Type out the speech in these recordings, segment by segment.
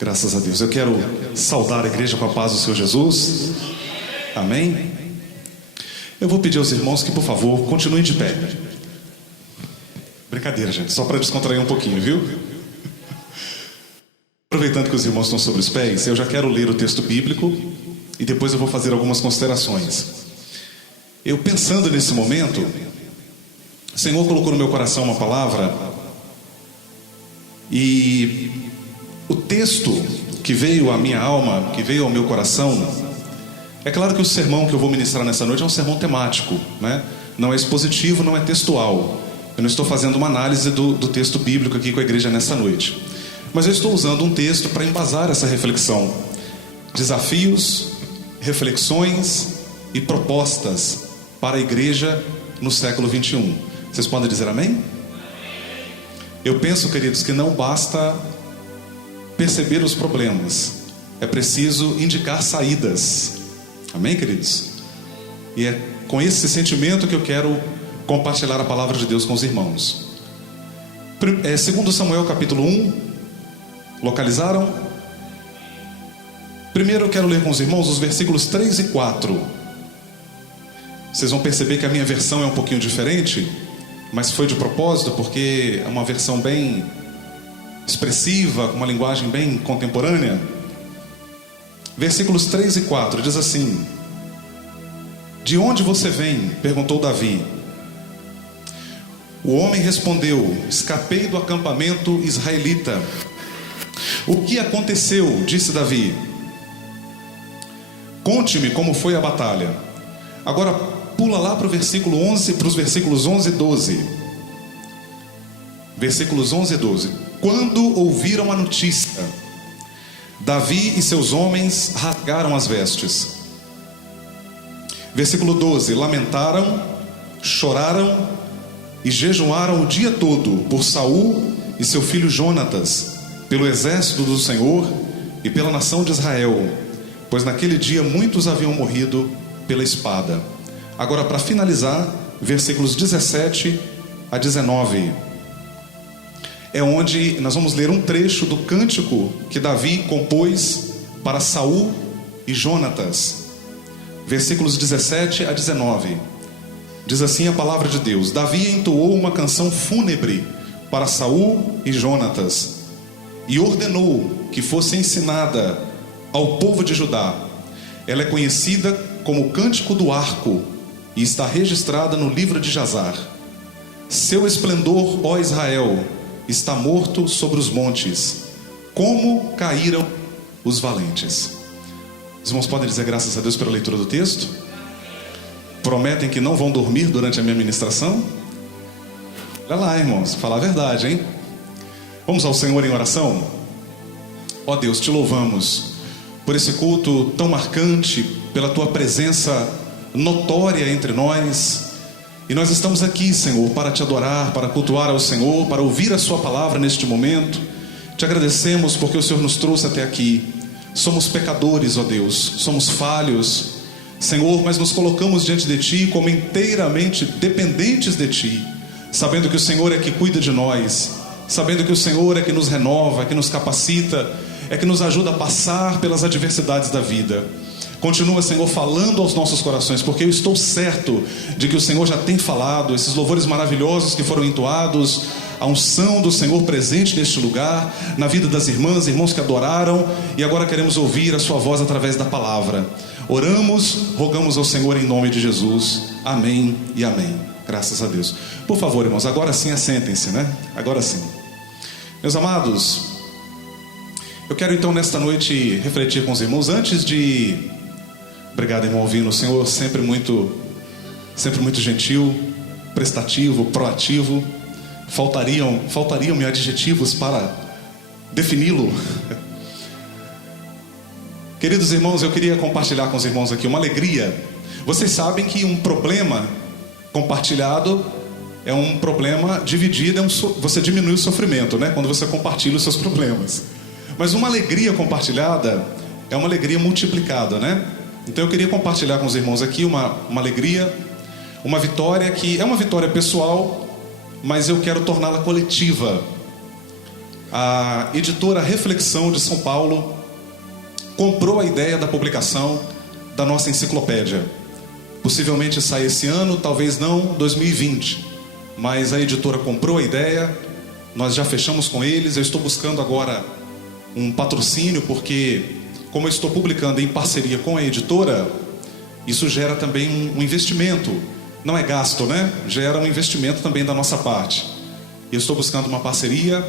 Graças a Deus. Eu quero saudar a igreja com a paz do Senhor Jesus. Amém. Eu vou pedir aos irmãos que, por favor, continuem de pé. Brincadeira, gente, só para descontrair um pouquinho, viu? Aproveitando que os irmãos estão sobre os pés, eu já quero ler o texto bíblico e depois eu vou fazer algumas considerações. Eu pensando nesse momento, o Senhor colocou no meu coração uma palavra e o texto que veio à minha alma, que veio ao meu coração, é claro que o sermão que eu vou ministrar nessa noite é um sermão temático, né? Não é expositivo, não é textual. Eu não estou fazendo uma análise do texto bíblico aqui com a igreja nessa noite, mas eu estou usando um texto para embasar essa reflexão. Desafios, reflexões e propostas para a igreja no século 21. Vocês podem dizer amém? Eu penso, queridos, que não basta perceber os problemas, é preciso indicar saídas. Amém, queridos? E é com esse sentimento que eu quero compartilhar a palavra de Deus com os irmãos. Segundo Samuel capítulo 1, localizaram? Primeiro eu quero ler com os irmãos os versículos 3 e 4. Vocês vão perceber que a minha versão é um pouquinho diferente, mas foi de propósito, porque é uma versão bem expressiva, com uma linguagem bem contemporânea. Versículos 3 e 4 diz assim: De onde você vem? Perguntou Davi. O homem respondeu: Escapei do acampamento israelita. O que aconteceu? Disse Davi. Conte-me como foi a batalha. Agora pula lá para o versículo 11, para os versículos 11 e 12. Versículos 11 e 12. Quando ouviram a notícia, Davi e seus homens rasgaram as vestes. Versículo 12. Lamentaram, choraram e jejuaram o dia todo por Saul e seu filho Jonatas, pelo exército do Senhor e pela nação de Israel, pois naquele dia muitos haviam morrido pela espada. Agora, para finalizar, versículos 17 a 19. É onde nós vamos ler um trecho do cântico que Davi compôs para Saul e Jonatas. Versículos 17 a 19. Diz assim a palavra de Deus: Davi entoou uma canção fúnebre para Saul e Jonatas e ordenou que fosse ensinada ao povo de Judá. Ela é conhecida como o Cântico do Arco e está registrada no livro de Jazar. Seu esplendor, ó Israel, está morto sobre os montes. Como caíram os valentes. Os irmãos podem dizer graças a Deus pela leitura do texto? Prometem que não vão dormir durante a minha ministração? Olha lá, irmãos, falar a verdade, hein? Vamos ao Senhor em oração? Ó Deus, te louvamos por esse culto tão marcante, pela tua presença notória entre nós. E nós estamos aqui, Senhor, para te adorar, para cultuar ao Senhor, para ouvir a sua palavra neste momento. Te agradecemos porque o Senhor nos trouxe até aqui. Somos pecadores, ó Deus, somos falhos, Senhor, mas nos colocamos diante de Ti como inteiramente dependentes de Ti, sabendo que o Senhor é que cuida de nós, sabendo que o Senhor é que nos renova, que nos capacita, é que nos ajuda a passar pelas adversidades da vida. Continua, Senhor, falando aos nossos corações, porque eu estou certo de que o Senhor já tem falado. Esses louvores maravilhosos que foram entoados, a unção do Senhor presente neste lugar, na vida das irmãs, irmãos que adoraram, e agora queremos ouvir a sua voz através da palavra. Oramos, rogamos ao Senhor em nome de Jesus. Amém e amém. Graças a Deus. Por favor, irmãos, agora sim assentem-se, né? Agora sim. Meus amados, eu quero então nesta noite refletir com os irmãos antes de... Obrigado, irmão Alvino, o Senhor sempre muito gentil, prestativo, proativo. Faltariam-me adjetivos para defini-lo. Queridos irmãos, eu queria compartilhar com os irmãos aqui uma alegria. Vocês sabem que um problema compartilhado é um problema dividido, você diminui o sofrimento, né? Quando você compartilha os seus problemas. Mas uma alegria compartilhada é uma alegria multiplicada, né? Então eu queria compartilhar com os irmãos aqui uma alegria, uma vitória que é uma vitória pessoal, mas eu quero torná-la coletiva. a editora Reflexão de São Paulo comprou a ideia da publicação da nossa enciclopédia. Possivelmente sai esse ano, talvez não 2020, mas a editora comprou a ideia, nós já fechamos com eles. Eu estou buscando agora um patrocínio, porque como eu estou publicando em parceria com a editora, isso gera também um investimento. Não é gasto, né? Gera um investimento também da nossa parte. Eu estou buscando uma parceria.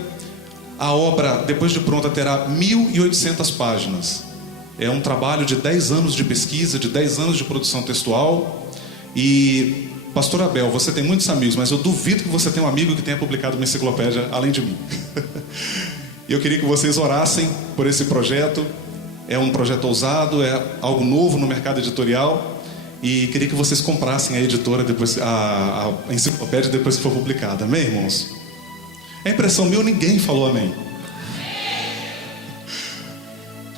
A obra, depois de pronta, terá 1.800 páginas. É um trabalho de 10 anos de pesquisa, de 10 anos de produção textual. E, Pastor Abel, você tem muitos amigos, mas eu duvido que você tenha um amigo que tenha publicado uma enciclopédia além de mim. E eu queria que vocês orassem por esse projeto. É um projeto ousado, é algo novo no mercado editorial. E queria que vocês comprassem a editora, depois, a enciclopédia, depois que for publicada. Amém, irmãos? É impressão minha, ninguém falou amém.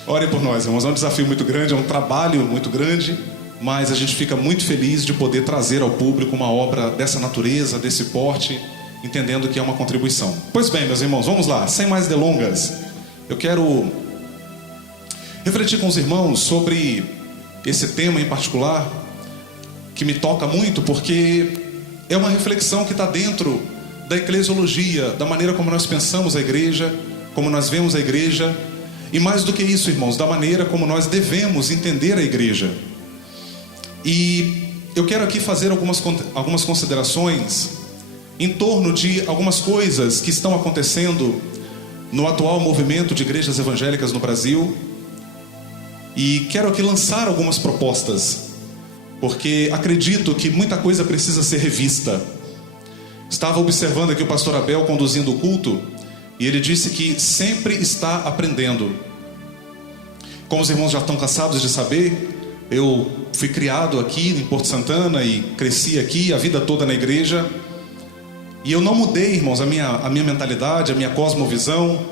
Orem por nós, irmãos. É um desafio muito grande, é um trabalho muito grande, mas a gente fica muito feliz de poder trazer ao público uma obra dessa natureza, desse porte, entendendo que é uma contribuição. Pois bem, meus irmãos, vamos lá. Sem mais delongas, eu quero refletir com os irmãos sobre esse tema em particular, que me toca muito, porque é uma reflexão que está dentro da eclesiologia, da maneira como nós pensamos a igreja, como nós vemos a igreja, e mais do que isso, irmãos, da maneira como nós devemos entender a igreja. E eu quero aqui fazer algumas considerações em torno de algumas coisas que estão acontecendo no atual movimento de igrejas evangélicas no Brasil, e quero aqui lançar algumas propostas, porque acredito que muita coisa precisa ser revista. Estava observando aqui o pastor Abel conduzindo o culto, e ele disse que sempre está aprendendo. Como os irmãos já estão cansados de saber, eu fui criado aqui em Porto Santana e cresci aqui a vida toda na igreja, e eu não mudei, irmãos, a minha mentalidade, a minha cosmovisão.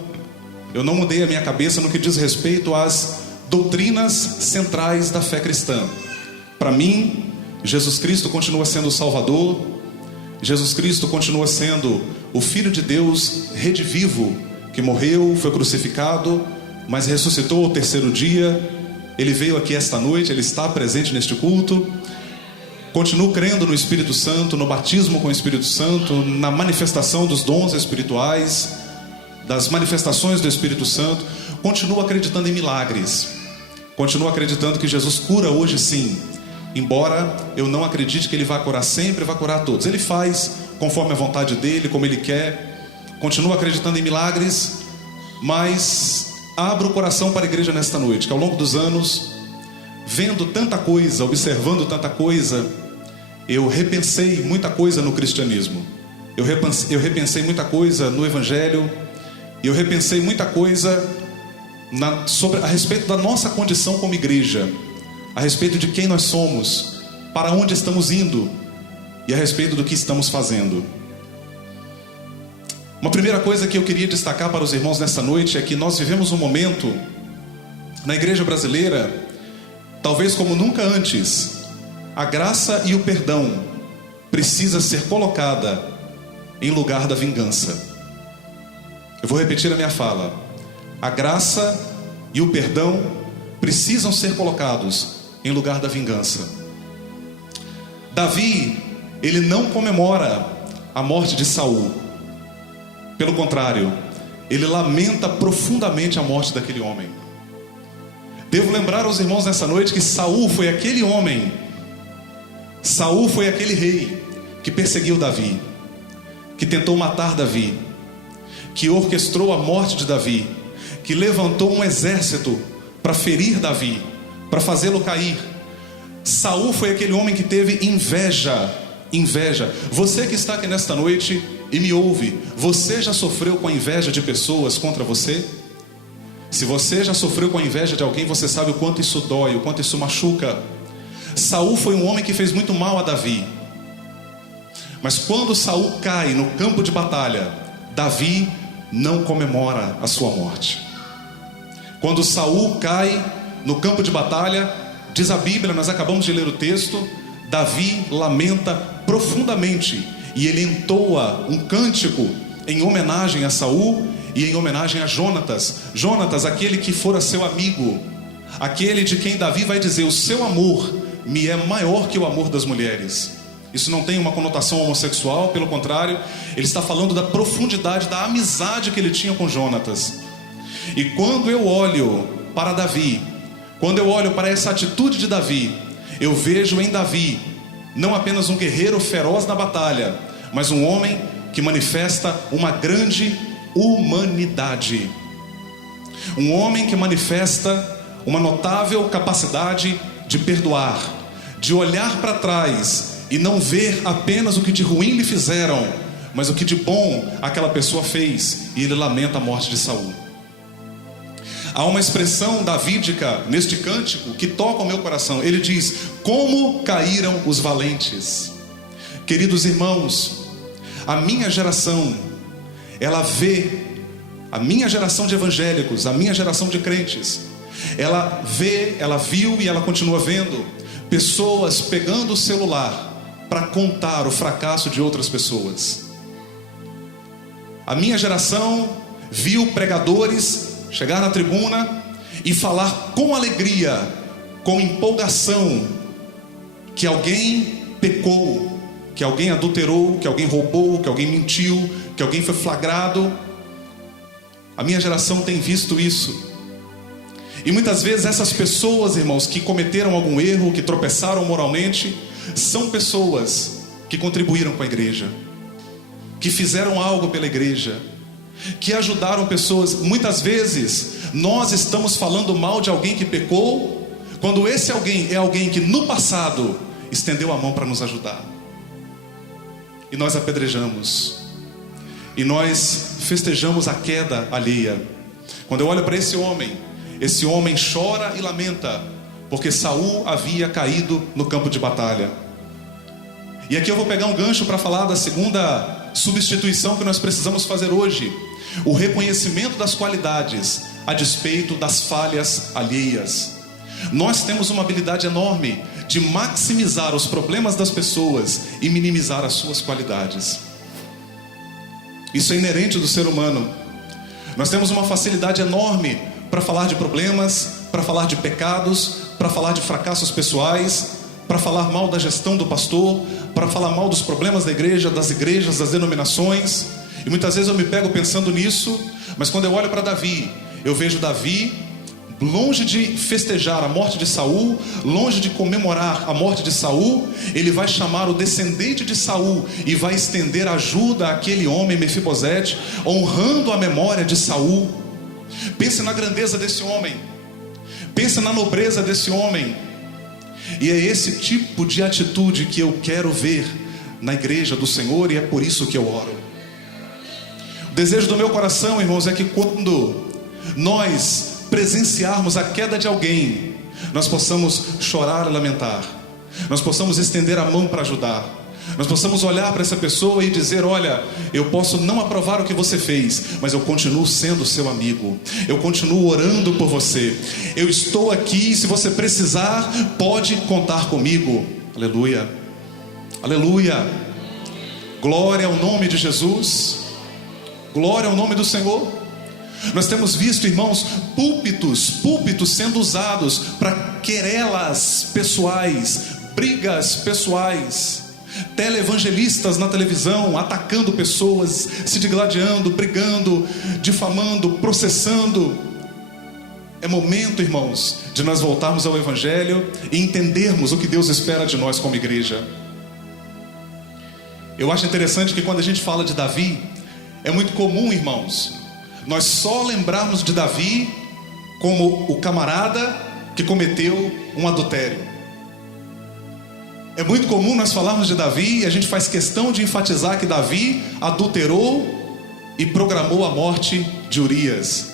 Eu não mudei a minha cabeça no que diz respeito às doutrinas centrais da fé cristã. Para mim, Jesus Cristo continua sendo o Salvador. Jesus Cristo continua sendo o Filho de Deus redivivo, que morreu, foi crucificado, mas ressuscitou ao terceiro dia. Ele veio aqui esta noite, Ele está presente neste culto. Continuo crendo no Espírito Santo, no batismo com o Espírito Santo, na manifestação dos dons espirituais, das manifestações do Espírito Santo. Continuo acreditando em milagres. Continuo acreditando que Jesus cura hoje sim. Embora eu não acredite que Ele vai curar sempre, vai curar todos. Ele faz conforme a vontade dEle, como Ele quer. Continuo acreditando em milagres, mas abro o coração para a igreja nesta noite, que ao longo dos anos, vendo tanta coisa, observando tanta coisa, eu repensei muita coisa no cristianismo. Eu repensei muita coisa no Evangelho. Eu repensei muita coisa a respeito da nossa condição como igreja, a respeito de quem nós somos, para onde estamos indo e a respeito do que estamos fazendo. Uma primeira coisa que eu queria destacar para os irmãos nesta noite é que nós vivemos um momento na igreja brasileira, talvez como nunca antes. A graça e o perdão precisa ser colocada em lugar da vingança. Eu vou repetir a minha fala. A graça e o perdão precisam ser colocados em lugar da vingança. Davi, ele não comemora a morte de Saul. Pelo contrário, ele lamenta profundamente a morte daquele homem. Devo lembrar aos irmãos nessa noite que Saul foi aquele homem, Saul foi aquele rei que perseguiu Davi, que tentou matar Davi, que orquestrou a morte de Davi, que levantou um exército para ferir Davi, para fazê-lo cair. Saul foi aquele homem que teve inveja. Você que está aqui nesta noite e me ouve, você já sofreu com a inveja de pessoas contra você? Se você já sofreu com a inveja de alguém, você sabe o quanto isso dói, o quanto isso machuca. Saul foi um homem que fez muito mal a Davi. Mas quando Saul cai no campo de batalha, Davi não comemora a sua morte. Quando Saul cai no campo de batalha, diz a Bíblia, nós acabamos de ler o texto, Davi lamenta profundamente, e ele entoa um cântico em homenagem a Saul, e em homenagem a Jonatas. Jonatas, aquele que fora seu amigo, aquele de quem Davi vai dizer: o seu amor me é maior que o amor das mulheres. Isso não tem uma conotação homossexual, pelo contrário, ele está falando da profundidade da amizade que ele tinha com Jonatas. E quando eu olho para Davi, quando eu olho para essa atitude de Davi, eu vejo em Davi não apenas um guerreiro feroz na batalha, mas um homem que manifesta uma grande humanidade. Um homem que manifesta uma notável capacidade de perdoar, de olhar para trás e não ver apenas o que de ruim lhe fizeram, mas o que de bom aquela pessoa fez. E ele lamenta a morte de Saul. Há uma expressão davídica neste cântico que toca o meu coração. Ele diz: como caíram os valentes. Queridos irmãos, a minha geração, ela vê, a minha geração de evangélicos, a minha geração de crentes, ela vê, ela viu e ela continua vendo pessoas pegando o celular para contar o fracasso de outras pessoas. A minha geração viu pregadores chegar na tribuna e falar com alegria, com empolgação, que alguém pecou, que alguém adulterou, que alguém roubou, que alguém mentiu, que alguém foi flagrado. A minha geração tem visto isso. E muitas vezes essas pessoas, irmãos, que cometeram algum erro, que tropeçaram moralmente, são pessoas que contribuíram com a igreja, que fizeram algo pela igreja, que ajudaram pessoas. Muitas vezes nós estamos falando mal de alguém que pecou, quando esse alguém é alguém que no passado estendeu a mão para nos ajudar. E nós apedrejamos, e nós festejamos a queda alheia. Quando eu olho para esse homem chora e lamenta, porque Saul havia caído no campo de batalha. E aqui eu vou pegar um gancho para falar da segunda substituição que nós precisamos fazer hoje: o reconhecimento das qualidades a despeito das falhas alheias. Nós temos uma habilidade enorme de maximizar os problemas das pessoas e minimizar as suas qualidades. Isso é inerente do ser humano. Nós temos uma facilidade enorme para falar de problemas, para falar de pecados, para falar de fracassos pessoais, para falar mal da gestão do pastor, para falar mal dos problemas da igreja, das denominações. E muitas vezes eu me pego pensando nisso, mas quando eu olho para Davi, eu vejo Davi, longe de festejar a morte de Saul, longe de comemorar a morte de Saul, ele vai chamar o descendente de Saul e vai estender ajuda àquele homem Mefibosete, honrando a memória de Saul. Pense na grandeza desse homem, pense na nobreza desse homem. E é esse tipo de atitude que eu quero ver na igreja do Senhor, e é por isso que eu oro. O desejo do meu coração, irmãos, é que quando nós presenciarmos a queda de alguém, nós possamos chorar e lamentar, nós possamos estender a mão para ajudar, nós possamos olhar para essa pessoa e dizer: olha, eu posso não aprovar o que você fez, mas eu continuo sendo seu amigo, eu continuo orando por você, eu estou aqui, se você precisar, pode contar comigo. Aleluia, aleluia, glória ao nome de Jesus, glória ao nome do Senhor. Nós temos visto, irmãos, púlpitos sendo usados para querelas pessoais, brigas pessoais, televangelistas na televisão atacando pessoas, se digladiando, brigando, difamando, processando. É momento, irmãos, de nós voltarmos ao Evangelho e entendermos o que Deus espera de nós como igreja. Eu acho interessante que quando a gente fala de Davi, é muito comum, irmãos, nós só lembrarmos de Davi como o camarada que cometeu um adultério. É muito comum nós falarmos de Davi e a gente faz questão de enfatizar que Davi adulterou e programou a morte de Urias.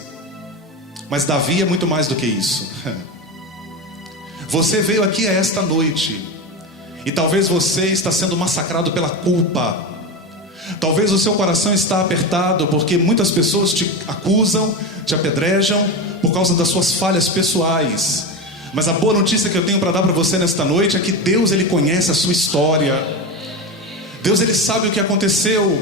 Mas Davi é muito mais do que isso. Você veio aqui esta noite e talvez você está sendo massacrado pela culpa. Talvez o seu coração está apertado porque muitas pessoas te acusam, te apedrejam por causa das suas falhas pessoais. Mas a boa notícia que eu tenho para dar para você nesta noite é que Deus, Ele conhece a sua história. Deus, Ele sabe o que aconteceu.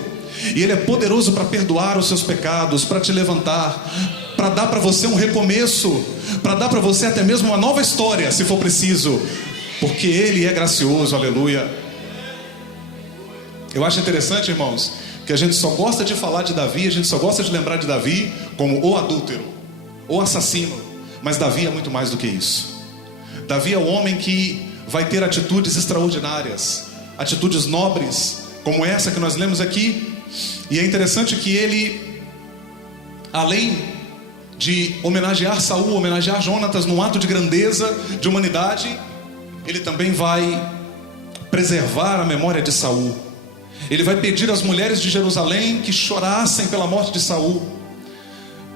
E Ele é poderoso para perdoar os seus pecados, para te levantar, para dar para você um recomeço, para dar para você até mesmo uma nova história, se for preciso, porque Ele é gracioso, aleluia. Eu acho interessante, irmãos, que a gente só gosta de falar de Davi, a gente só gosta de lembrar de Davi como o adúltero, o assassino, mas Davi é muito mais do que isso. Davi é o homem que vai ter atitudes extraordinárias, atitudes nobres, como essa que nós lemos aqui. E é interessante que ele, além de homenagear Saul, homenagear Jonatas num ato de grandeza, de humanidade, ele também vai preservar a memória de Saul. Ele vai pedir às mulheres de Jerusalém que chorassem pela morte de Saul.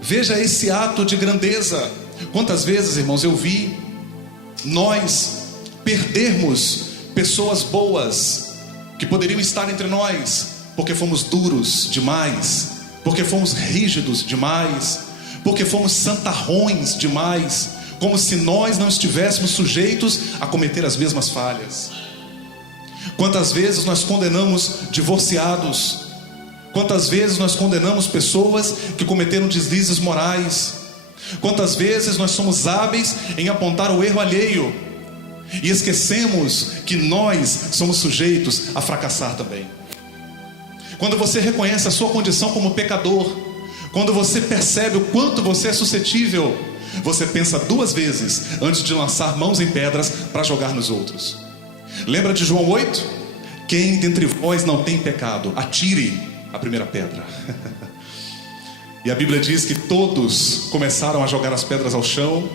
Veja esse ato de grandeza. Quantas vezes, irmãos, eu vi nós perdermos pessoas boas que poderiam estar entre nós, porque fomos duros demais, porque fomos rígidos demais, porque fomos santarrões demais, como se nós não estivéssemos sujeitos a cometer as mesmas falhas. Quantas vezes nós condenamos divorciados, quantas vezes nós condenamos pessoas que cometeram deslizes morais, quantas vezes nós somos hábeis em apontar o erro alheio e esquecemos que nós somos sujeitos a fracassar também. Quando você reconhece a sua condição como pecador, quando você percebe o quanto você é suscetível, você pensa duas vezes antes de lançar mãos em pedras para jogar nos outros. Lembra de João 8? Quem dentre vós não tem pecado, atire a primeira pedra. E a Bíblia diz que todos começaram a jogar as pedras ao chão.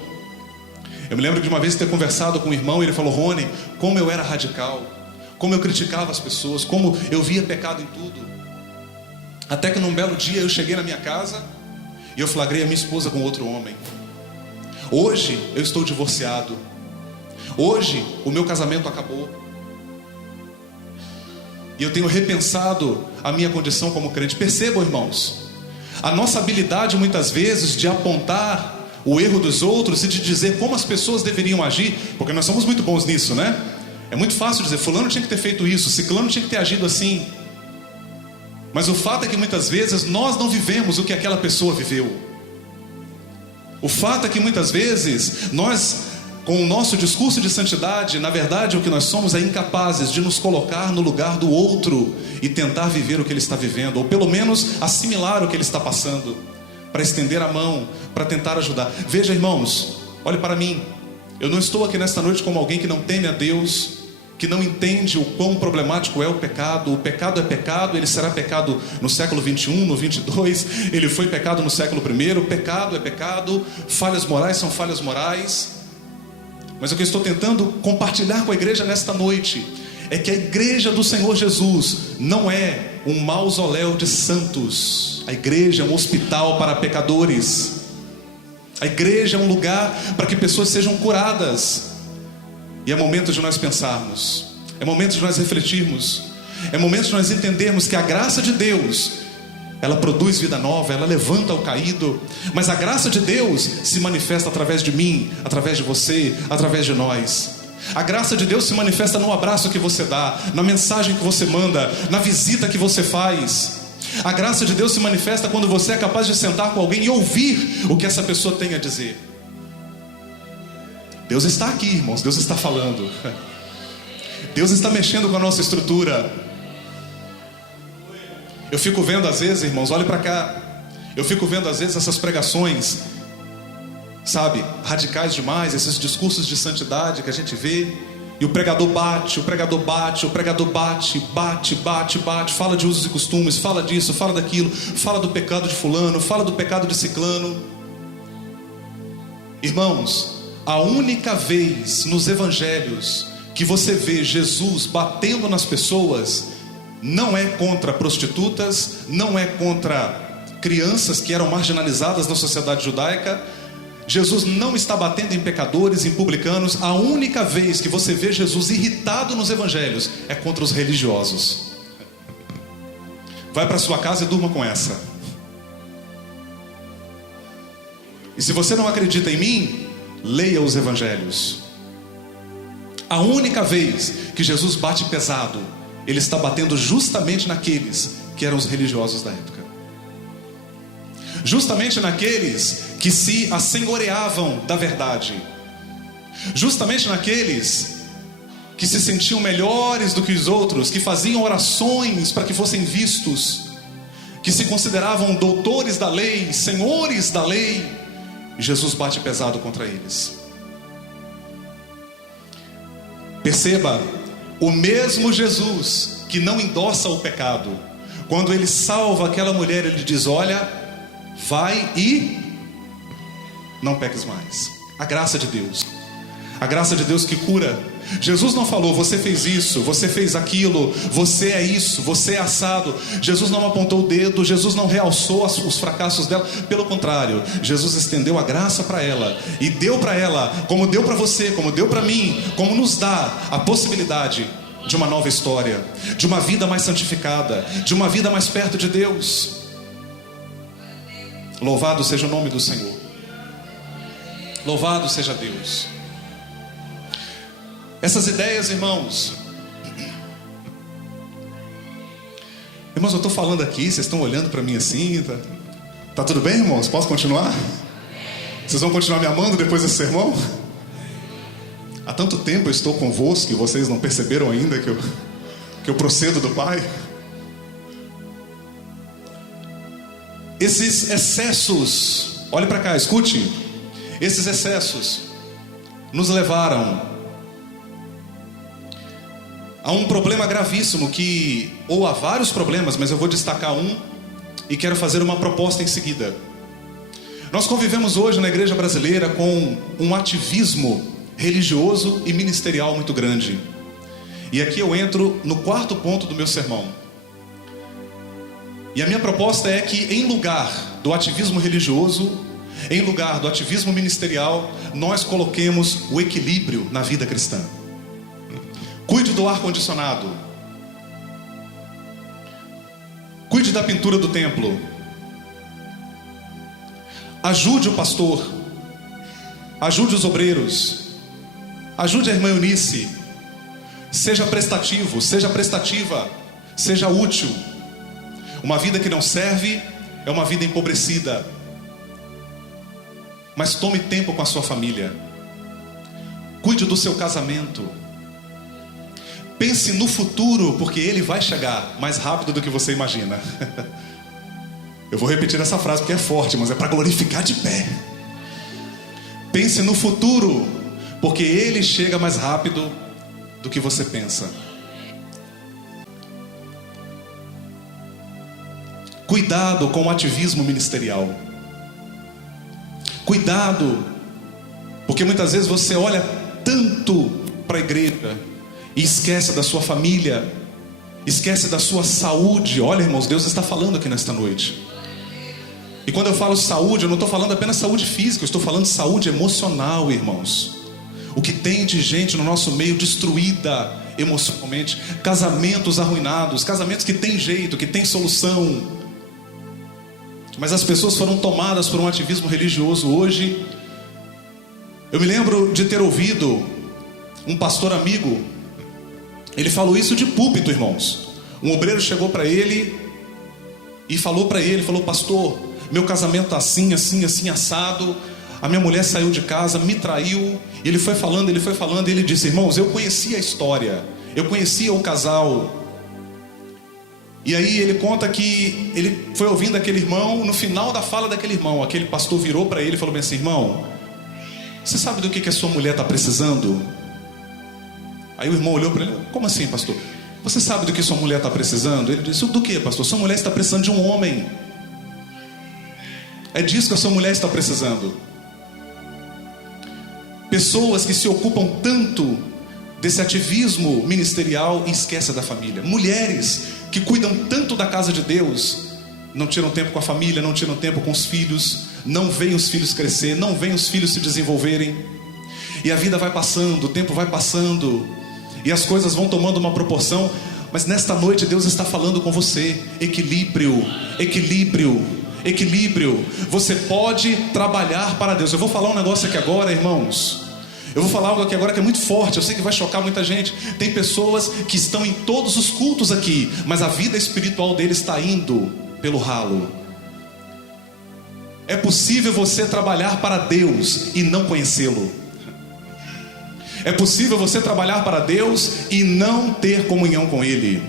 Eu me lembro de uma vez ter conversado com um irmão e ele falou: Rony, como eu era radical, como eu criticava as pessoas, como eu via pecado em tudo. Até que num belo dia eu cheguei na minha casa e eu flagrei a minha esposa com outro homem. Hoje eu estou divorciado. Hoje o meu casamento acabou. E eu tenho repensado a minha condição como crente. Percebam, irmãos, a nossa habilidade muitas vezes de apontar o erro dos outros e de dizer como as pessoas deveriam agir, porque nós somos muito bons nisso, né? É muito fácil dizer, fulano tinha que ter feito isso, ciclano tinha que ter agido assim. Mas o fato é que muitas vezes nós não vivemos o que aquela pessoa viveu. O fato é que muitas vezes nós, com o nosso discurso de santidade, na verdade o que nós somos é incapazes de nos colocar no lugar do outro e tentar viver o que ele está vivendo, ou pelo menos assimilar o que ele está passando, para estender a mão, para tentar ajudar. Veja, irmãos, olhe para mim. Eu não estou aqui nesta noite como alguém que não teme a Deus, que não entende o quão problemático é o pecado. O pecado é pecado, ele será pecado no século 21, no 22, ele foi pecado no século 1. O pecado é pecado, falhas morais são falhas morais. Mas o que eu estou tentando compartilhar com a igreja nesta noite é que a igreja do Senhor Jesus não é um mausoléu de santos. A igreja é um hospital para pecadores. A igreja é um lugar para que pessoas sejam curadas. E é momento de nós pensarmos, é momento de nós refletirmos, é momento de nós entendermos que a graça de Deus, ela produz vida nova, ela levanta o caído. Mas a graça de Deus se manifesta através de mim, através de você, através de nós. A graça de Deus se manifesta no abraço que você dá, na mensagem que você manda, na visita que você faz. A graça de Deus se manifesta quando você é capaz de sentar com alguém e ouvir o que essa pessoa tem a dizer. Deus está aqui, irmãos, Deus está falando. Deus está mexendo com a nossa estrutura. Eu fico vendo às vezes, irmãos, olhe para cá. Eu fico vendo às vezes essas pregações, sabe, radicais demais, esses discursos de santidade que a gente vê. E o pregador bate, o pregador bate, o pregador bate, fala de usos e costumes, fala disso, fala daquilo, fala do pecado de fulano, fala do pecado de ciclano. Irmãos, a única vez nos evangelhos que você vê Jesus batendo nas pessoas não é contra prostitutas, não é contra crianças que eram marginalizadas na sociedade judaica. Jesus não está batendo em pecadores, em publicanos. A única vez que você vê Jesus irritado nos evangelhos é contra os religiosos. Vai para sua casa e durma com essa. E se você não acredita em mim, leia os evangelhos. A única vez que Jesus bate pesado, ele está batendo justamente naqueles que eram os religiosos da época. Justamente naqueles que se assenhoreavam da verdade. Justamente naqueles que se sentiam melhores do que os outros, que faziam orações para que fossem vistos, que se consideravam doutores da lei, senhores da lei. Jesus bate pesado contra eles. Perceba, o mesmo Jesus que não endossa o pecado, quando ele salva aquela mulher, ele diz: olha, vai e não peques mais. A graça de Deus, a graça de Deus que cura. Jesus não falou: você fez isso, você fez aquilo, você é isso, você é assado. Jesus não apontou o dedo, Jesus não realçou os fracassos dela. Pelo contrário, Jesus estendeu a graça para ela e deu para ela, como deu para você, como deu para mim, como nos dá a possibilidade de uma nova história, de uma vida mais santificada, de uma vida mais perto de Deus. Louvado seja o nome do Senhor. Louvado seja Deus. Essas ideias, irmãos, eu estou falando aqui, vocês estão olhando para mim assim, tá tudo bem, irmãos? Posso continuar? Vocês vão continuar me amando depois desse sermão? Há tanto tempo eu estou convosco e vocês não perceberam ainda que eu procedo do Pai? Esses excessos, olhe para cá, escute. Esses excessos nos levaram a um problema gravíssimo ou a vários problemas, mas eu vou destacar um e quero fazer uma proposta em seguida. Nós convivemos hoje na igreja brasileira com um ativismo religioso e ministerial muito grande. E aqui eu entro no quarto ponto do meu sermão. E a minha proposta é que, em lugar do ativismo religioso, em lugar do ativismo ministerial, nós coloquemos o equilíbrio na vida cristã. Cuide do ar-condicionado. Cuide da pintura do templo. Ajude o pastor. Ajude os obreiros. Ajude a irmã Eunice. Seja prestativo, seja prestativa, seja útil. Uma vida que não serve é uma vida empobrecida. Mas tome tempo com a sua família. Cuide do seu casamento. Pense no futuro, porque ele vai chegar mais rápido do que você imagina. Eu vou repetir essa frase porque é forte, mas é para glorificar de pé. Pense no futuro, porque ele chega mais rápido do que você pensa. Cuidado com o ativismo ministerial. Cuidado, porque muitas vezes você olha tanto para a igreja e esquece da sua família, esquece da sua saúde. Olha, irmãos, Deus está falando aqui nesta noite. E quando eu falo saúde, eu não estou falando apenas saúde física, eu estou falando de saúde emocional, irmãos. O que tem de gente no nosso meio destruída emocionalmente, casamentos arruinados, casamentos que tem jeito, que tem solução, mas as pessoas foram tomadas por um ativismo religioso. Hoje, eu me lembro de ter ouvido um pastor amigo, ele falou isso de púlpito, irmãos. Um obreiro chegou para ele e falou para ele, falou: pastor, meu casamento está assim, assim, assim, assado. A minha mulher saiu de casa, me traiu. E ele foi falando, e ele disse: irmãos, eu conhecia a história, eu conhecia o casal. E aí ele conta que ele foi ouvindo aquele irmão. No final da fala daquele irmão, aquele pastor virou para ele e falou bem assim: irmão, você sabe do que a sua mulher está precisando? Aí o irmão olhou para ele: como assim, pastor? Você sabe do que sua mulher está precisando? Ele disse: do que, pastor? Sua mulher está precisando de um homem. É disso que a sua mulher está precisando. Pessoas que se ocupam tanto desse ativismo ministerial e esquecem da família. Mulheres que cuidam tanto da casa de Deus, não tiram tempo com a família, não tiram tempo com os filhos, não veem os filhos crescer, não veem os filhos se desenvolverem. E a vida vai passando, o tempo vai passando, e as coisas vão tomando uma proporção. Mas nesta noite Deus está falando com você: equilíbrio, equilíbrio, equilíbrio. Você pode trabalhar para Deus. Eu vou falar um negócio aqui agora, irmãos. Eu vou falar algo aqui agora que é muito forte, eu sei que vai chocar muita gente. Tem pessoas que estão em todos os cultos aqui, mas a vida espiritual deles está indo pelo ralo. É possível você trabalhar para Deus e não conhecê-lo. É possível você trabalhar para Deus e não ter comunhão com Ele.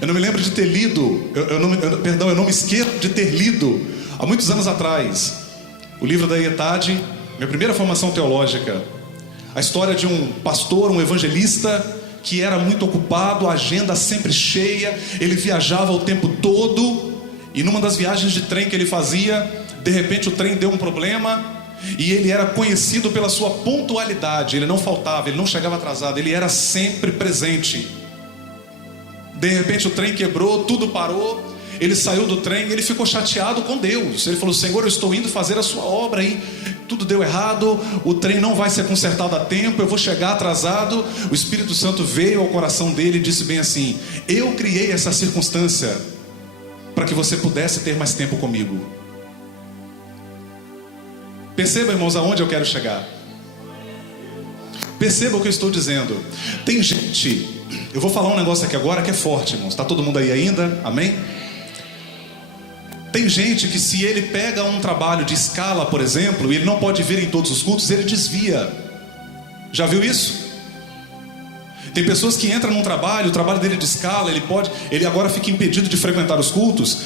Eu não me lembro de ter lido, eu não me esqueço de ter lido, há muitos anos atrás, o livro da Ietade, minha primeira formação teológica. A história de um pastor, um evangelista, que era muito ocupado, a agenda sempre cheia, ele viajava o tempo todo, e numa das viagens de trem que ele fazia, de repente o trem deu um problema, e ele era conhecido pela sua pontualidade, ele não faltava, ele não chegava atrasado, ele era sempre presente. De repente o trem quebrou, tudo parou, ele saiu do trem e ele ficou chateado com Deus. Ele falou: Senhor, eu estou indo fazer a sua obra e tudo deu errado, o trem não vai ser consertado a tempo, eu vou chegar atrasado. O Espírito Santo veio ao coração dele e disse bem assim: eu criei essa circunstância para que você pudesse ter mais tempo comigo. Perceba, irmãos, aonde eu quero chegar. Perceba o que eu estou dizendo. Tem gente, eu vou falar um negócio aqui agora que é forte, irmãos. Está todo mundo aí ainda? Amém? Tem gente que, se ele pega um trabalho de escala, por exemplo, e ele não pode vir em todos os cultos, ele desvia. Já viu isso? Tem pessoas que entram num trabalho, o trabalho dele de escala, ele agora fica impedido de frequentar os cultos,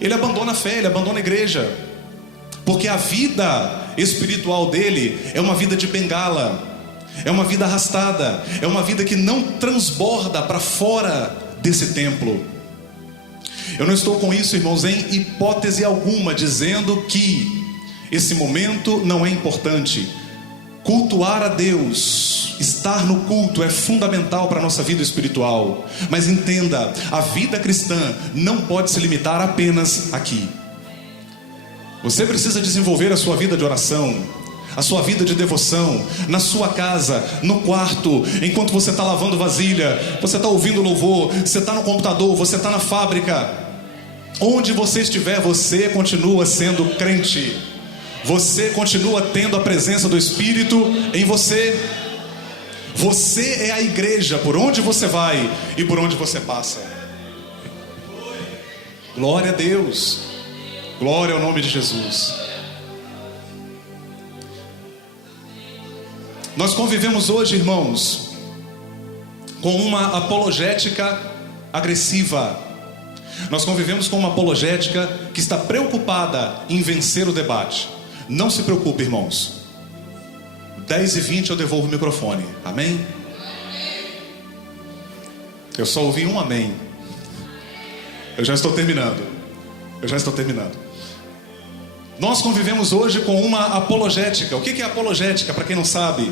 ele abandona a fé, ele abandona a igreja, porque a vida espiritual dele é uma vida de bengala, é uma vida arrastada, é uma vida que não transborda para fora desse templo. Eu não estou com isso, irmãos, em hipótese alguma, dizendo que esse momento não é importante. Cultuar a Deus, estar no culto é fundamental para a nossa vida espiritual. Mas entenda, a vida cristã não pode se limitar apenas aqui. Você precisa desenvolver a sua vida de oração, a sua vida de devoção, na sua casa, no quarto, enquanto você está lavando vasilha, você está ouvindo louvor, você está no computador, você está na fábrica. Onde você estiver, você continua sendo crente. Você continua tendo a presença do Espírito em você. Você é a igreja por onde você vai e por onde você passa. Glória a Deus. Glória ao nome de Jesus. Nós convivemos hoje, irmãos, com uma apologética agressiva. Nós convivemos com uma apologética que está preocupada em vencer o debate. Não se preocupe, irmãos. 10h20 eu devolvo o microfone. Amém? Eu só ouvi um amém. Eu já estou terminando. Nós convivemos hoje com uma apologética. O que é apologética, para quem não sabe?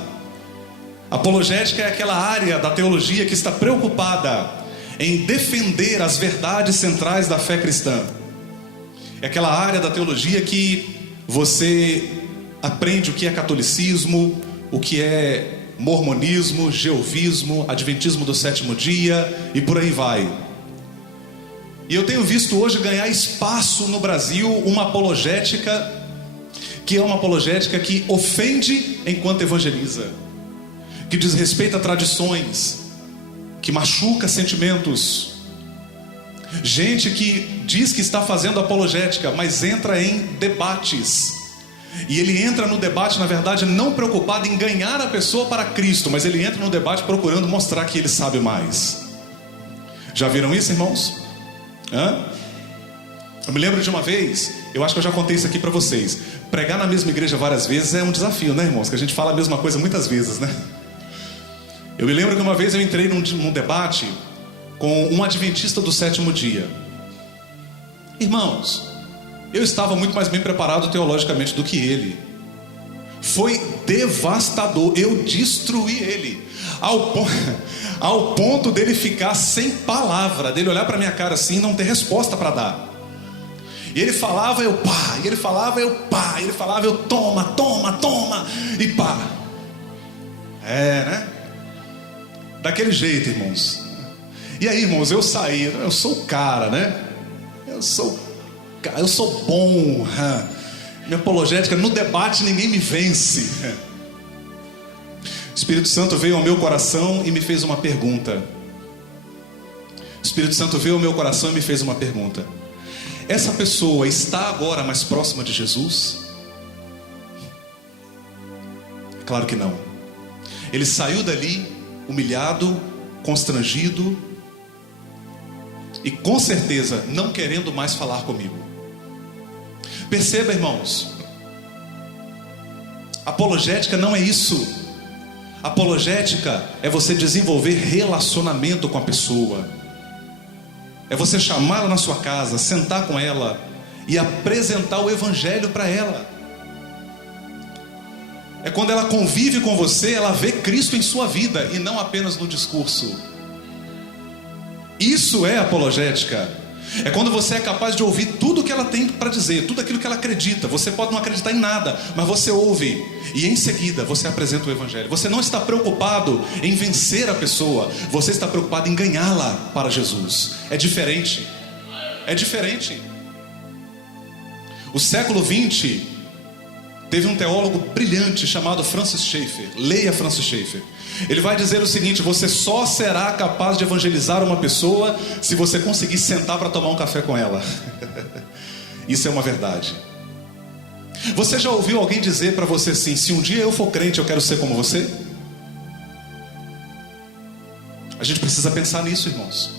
Apologética é aquela área da teologia que está preocupada em defender as verdades centrais da fé cristã. É aquela área da teologia que você aprende o que é catolicismo, o que é mormonismo, jeovismo, adventismo do sétimo dia e por aí vai. E eu tenho visto hoje ganhar espaço no Brasil uma apologética que é uma apologética que ofende enquanto evangeliza, que desrespeita tradições, que machuca sentimentos. Gente que diz que está fazendo apologética, mas entra em debates. E ele entra no debate, na verdade, não preocupado em ganhar a pessoa para Cristo, mas ele entra no debate procurando mostrar que ele sabe mais. Já viram isso, irmãos? Eu me lembro de uma vez, eu acho que eu já contei isso aqui para vocês. Pregar na mesma igreja várias vezes é um desafio, né, irmãos? Que a gente fala a mesma coisa muitas vezes, né? Eu me lembro que uma vez eu entrei num debate com um adventista do sétimo dia. Irmãos, eu estava muito mais bem preparado teologicamente do que ele. Foi devastador, eu destruí ele ao ponto dele ficar sem palavra, dele olhar para minha cara assim e não ter resposta para dar. E ele falava, eu pá, e ele falava, eu pá, e ele falava, eu toma, e pá. Né? Daquele jeito, irmãos. E aí, irmãos, eu saí, eu sou o cara, né? Eu sou bom. Minha apologética, no debate ninguém me vence. O Espírito Santo veio ao meu coração e me fez uma pergunta. O Espírito Santo veio ao meu coração e me fez uma pergunta. Essa pessoa está agora mais próxima de Jesus? Claro que não. Ele saiu dali humilhado, constrangido e com certeza não querendo mais falar comigo. Perceba, irmãos, apologética não é isso. Apologética é você desenvolver relacionamento com a pessoa. É você chamá-la na sua casa, sentar com ela e apresentar o evangelho para ela. É quando ela convive com você, ela vê Cristo em sua vida e não apenas no discurso. Isso é apologética. É quando você é capaz de ouvir tudo que ela tem para dizer, tudo aquilo que ela acredita. Você pode não acreditar em nada, mas você ouve e em seguida você apresenta o evangelho. Você não está preocupado em vencer a pessoa, você está preocupado em ganhá-la para Jesus. É diferente. É diferente. O século XX teve um teólogo brilhante chamado Francis Schaeffer. Leia Francis Schaeffer. Ele vai dizer o seguinte: você só será capaz de evangelizar uma pessoa se você conseguir sentar para tomar um café com ela. Isso é uma verdade. Você já ouviu alguém dizer para você assim: se um dia eu for crente, eu quero ser como você? A gente precisa pensar nisso, irmãos.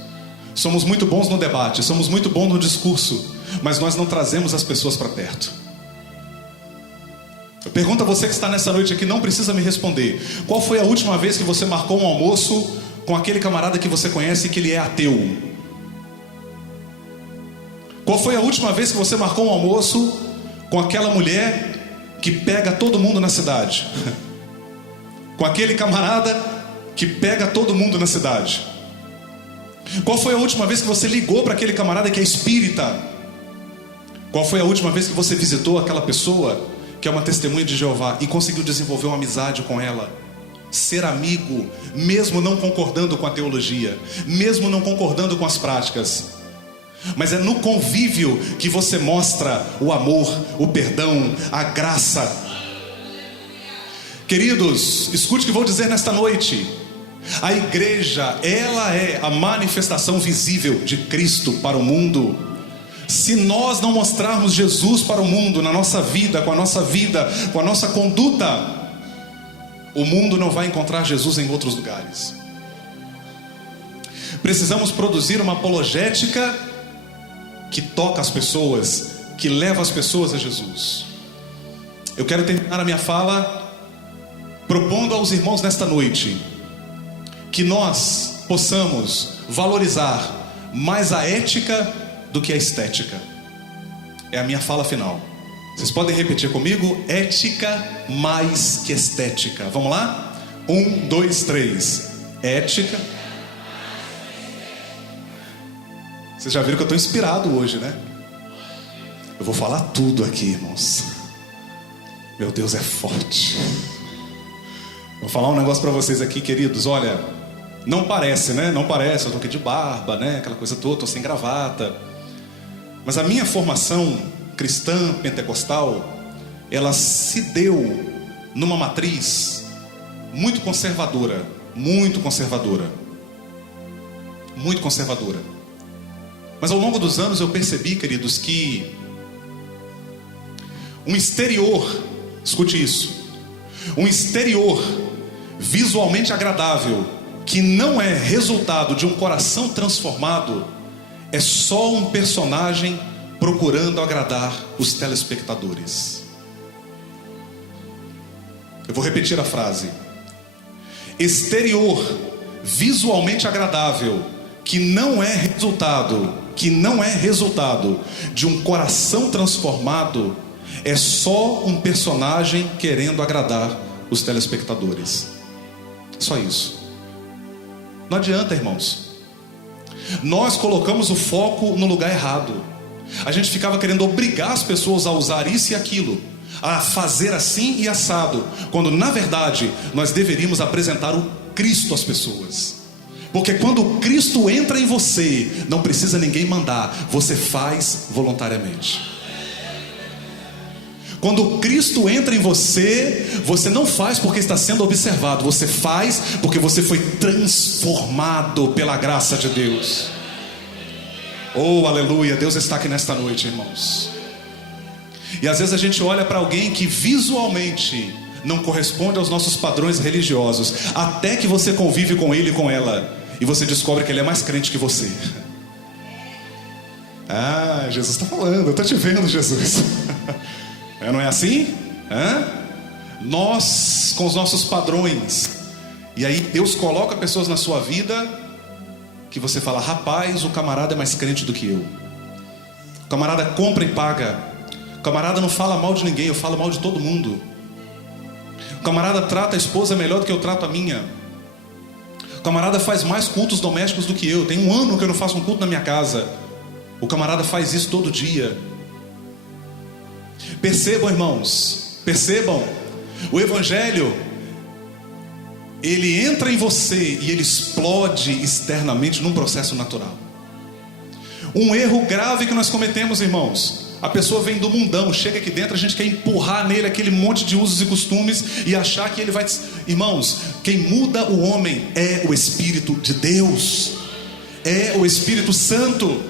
Somos muito bons no debate, somos muito bons no discurso, mas nós não trazemos as pessoas para perto. Eu pergunto a você que está nessa noite aqui, não precisa me responder. Qual foi a última vez que você marcou um almoço com aquele camarada que você conhece e que ele é ateu? Qual foi a última vez que você marcou um almoço com aquela mulher que pega todo mundo na cidade? Com aquele camarada que pega todo mundo na cidade? Qual foi a última vez que você ligou para aquele camarada que é espírita? Qual foi a última vez que você visitou aquela pessoa que é uma testemunha de Jeová e conseguiu desenvolver uma amizade com ela? Ser amigo, mesmo não concordando com a teologia, mesmo não concordando com as práticas, mas é no convívio que você mostra o amor, o perdão, a graça. Queridos, escute o que vou dizer nesta noite. A igreja, ela é a manifestação visível de Cristo para o mundo. Se nós não mostrarmos Jesus para o mundo, na nossa vida, com a nossa conduta, o mundo não vai encontrar Jesus em outros lugares. Precisamos produzir uma apologética que toca as pessoas, que leva as pessoas a Jesus. Eu quero terminar a minha fala propondo aos irmãos nesta noite que nós possamos valorizar mais a ética do que a estética. É a minha fala final. Vocês podem repetir comigo? Ética mais que estética. Vamos lá? 1, 2, 3. Ética. Vocês já viram que eu estou inspirado hoje, né? Eu vou falar tudo aqui, irmãos. Meu Deus é forte. Vou falar um negócio para vocês aqui, queridos. Olha, não parece, né? Não parece. Eu estou aqui de barba, né? Aquela coisa toda, estou sem gravata. Mas a minha formação cristã, pentecostal, ela se deu numa matriz muito conservadora. Muito conservadora. Muito conservadora. Mas ao longo dos anos eu percebi, queridos, que um exterior, escute isso, um exterior visualmente agradável, que não é resultado de um coração transformado, é só um personagem procurando agradar os telespectadores. Eu vou repetir a frase. Exterior visualmente agradável, que não é resultado de um coração transformado, é só um personagem querendo agradar os telespectadores. Só isso. Não adianta, irmãos. Nós colocamos o foco no lugar errado. A gente ficava querendo obrigar as pessoas a usar isso e aquilo, a fazer assim e assado, quando na verdade nós deveríamos apresentar o Cristo às pessoas. Porque quando o Cristo entra em você, não precisa ninguém mandar, você faz voluntariamente. Quando Cristo entra em você, você não faz porque está sendo observado, você faz porque você foi transformado pela graça de Deus. Oh, aleluia, Deus está aqui nesta noite, irmãos. E às vezes a gente olha para alguém que visualmente não corresponde aos nossos padrões religiosos, até que você convive com ele e com ela, e você descobre que ele é mais crente que você. Ah, Jesus está falando, eu estou te vendo, Jesus. Não é assim? Nós, com os nossos padrões, e aí Deus coloca pessoas na sua vida que você fala: rapaz, o camarada é mais crente do que eu. O camarada compra e paga. O camarada não fala mal de ninguém, eu falo mal de todo mundo. O camarada trata a esposa melhor do que eu trato a minha. O camarada faz mais cultos domésticos do que eu. Tem 1 ano que eu não faço um culto na minha casa. O camarada faz isso todo dia. Percebam, irmãos, percebam. O Evangelho, ele entra em você e ele explode externamente num processo natural. Um erro grave que nós cometemos, irmãos: a pessoa vem do mundão, chega aqui dentro, a gente quer empurrar nele aquele monte de usos e costumes e achar que ele vai... Irmãos, quem muda o homem é o Espírito de Deus, é o Espírito Santo.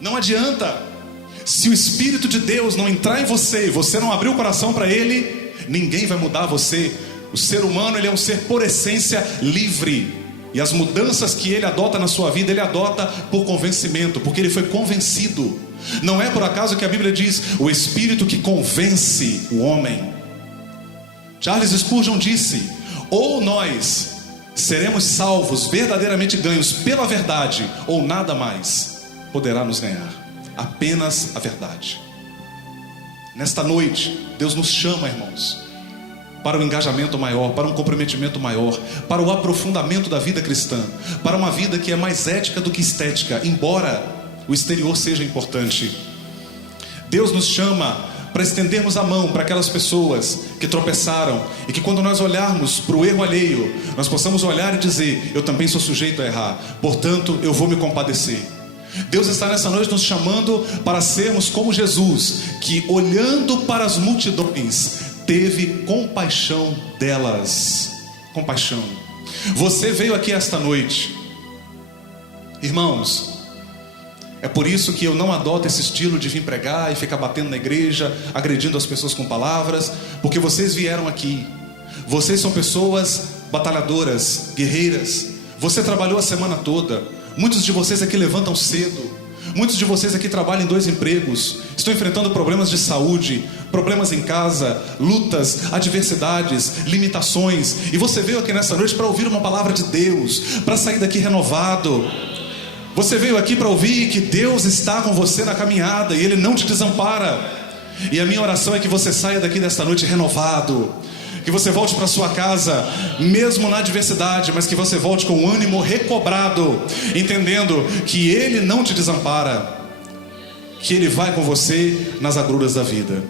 Não adianta. Se o Espírito de Deus não entrar em você, você não abrir o coração para ele, ninguém vai mudar você. O ser humano, ele é um ser por essência livre, e as mudanças que ele adota na sua vida, ele adota por convencimento, porque ele foi convencido. Não é por acaso que a Bíblia diz: o Espírito que convence o homem. Charles Spurgeon disse: ou nós seremos salvos, verdadeiramente ganhos pela verdade, ou nada mais poderá nos ganhar, apenas a verdade. Nesta noite, Deus nos chama, irmãos, para um engajamento maior, para um comprometimento maior, para o aprofundamento da vida cristã, para uma vida que é mais ética do que estética, embora o exterior seja importante. Deus nos chama para estendermos a mão para aquelas pessoas que tropeçaram, e que quando nós olharmos para o erro alheio, nós possamos olhar e dizer: eu também sou sujeito a errar, portanto eu vou me compadecer. Deus está nessa noite nos chamando para sermos como Jesus, que olhando para as multidões, teve compaixão delas. Compaixão. Você veio aqui esta noite, irmãos, é por isso que eu não adoto esse estilo de vir pregar e ficar batendo na igreja, agredindo as pessoas com palavras, porque vocês vieram aqui, vocês são pessoas batalhadoras, guerreiras. Você trabalhou a semana toda. Muitos de vocês aqui levantam cedo. Muitos de vocês aqui trabalham em 2 empregos. Estão enfrentando problemas de saúde, problemas em casa, lutas, adversidades, limitações. E você veio aqui nessa noite para ouvir uma palavra de Deus, para sair daqui renovado. Você veio aqui para ouvir que Deus está com você na caminhada e Ele não te desampara. E a minha oração é que você saia daqui desta noite renovado, que você volte para sua casa mesmo na adversidade, mas que você volte com o ânimo recobrado, entendendo que Ele não te desampara, que Ele vai com você nas agruras da vida.